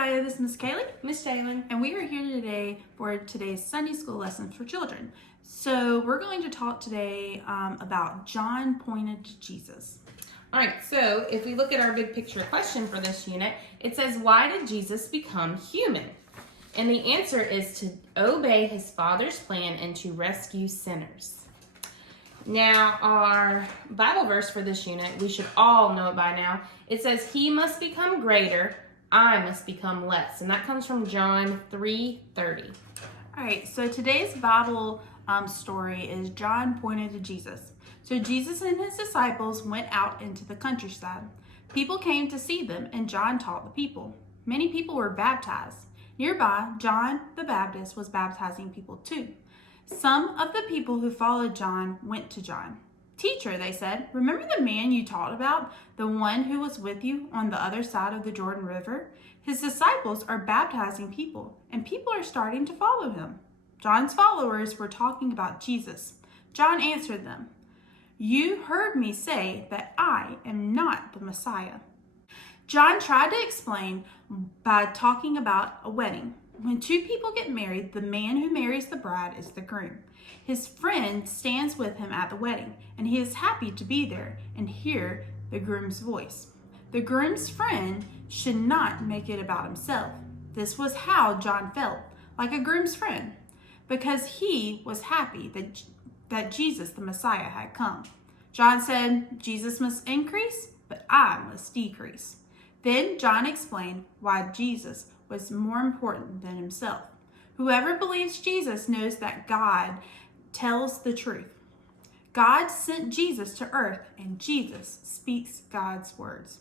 everybody, this is Miss Kaylee. Miss Jalen. And we are here today for today's Sunday School lesson for children. So we're going to talk today about John pointed to Jesus. All right, so if we look at our big picture question for this unit, it says, why did Jesus become human? And the answer is to obey his Father's plan and to rescue sinners. Now, our Bible verse for this unit, we should all know it by now. It says, he must become greater, I must become less. And that comes from John 3:30. All right, so today's Bible story is John pointed to Jesus. So Jesus and his disciples went out into the countryside. People came to see them, and John taught the people. Many people were baptized. Nearby, John the Baptist was baptizing people too. Some of the people who followed John went to John. Teacher, they said, remember the man you taught about, the one who was with you on the other side of the Jordan River? His disciples are baptizing people, and people are starting to follow him. John's followers were talking about Jesus. John answered them, you heard me say that I am not the Messiah. John tried to explain by talking about a wedding. When two people get married, the man who marries the bride is the groom. His friend stands with him at the wedding, and he is happy to be there and hear the groom's voice. The groom's friend should not make it about himself. This was how John felt, like a groom's friend, because he was happy that Jesus, the Messiah, had come. John said, Jesus must increase, but I must decrease. Then John explained why Jesus was more important than himself. Whoever believes Jesus knows that God tells the truth. God sent Jesus to earth, and Jesus speaks God's words.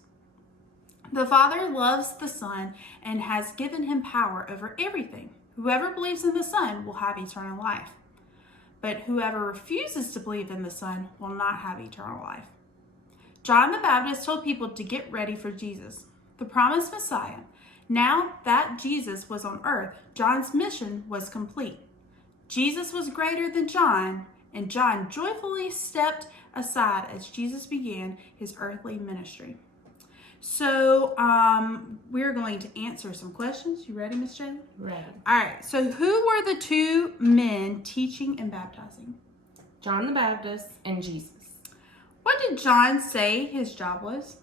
The Father loves the Son and has given him power over everything. Whoever believes in the Son will have eternal life. But whoever refuses to believe in the Son will not have eternal life. John the Baptist told people to get ready for Jesus, the promised Messiah. Now that Jesus was on earth, John's mission was complete. Jesus was greater than John, and John joyfully stepped aside as Jesus began his earthly ministry. So we're going to answer some questions. You ready, Miss Jalen? Ready. All right, so who were the two men teaching and baptizing? John the Baptist and Jesus. What did John say his job was?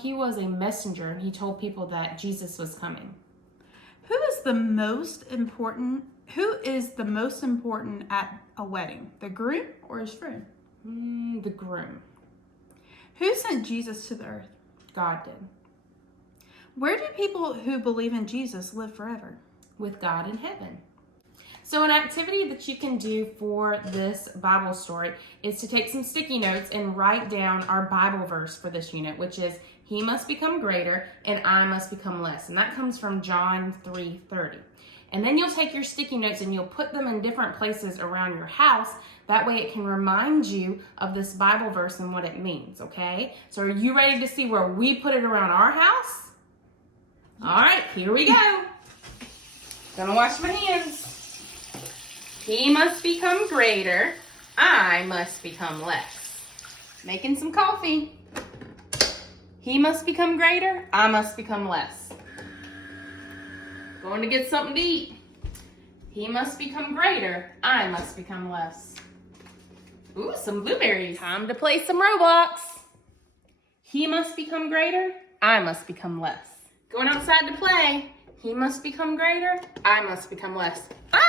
He was a messenger, and he told people that Jesus was coming. Who is the most important at a wedding? The groom or his friend? The groom. Who sent Jesus to the earth? God did. Where do people who believe in Jesus live forever? With God in heaven. So an activity that you can do for this Bible story is to take some sticky notes and write down our Bible verse for this unit, which is, he must become greater and I must become less. And that comes from John 3:30. And then you'll take your sticky notes and you'll put them in different places around your house. That way it can remind you of this Bible verse and what it means, okay? So are you ready to see where we put it around our house? All right, here we go. Gonna wash my hands. He must become greater, I must become less. Making some coffee. He must become greater, I must become less. Going to get something to eat. He must become greater, I must become less. Ooh, some blueberries. Time to play some Roblox. He must become greater, I must become less. Going outside to play. He must become greater, I must become less. Ah!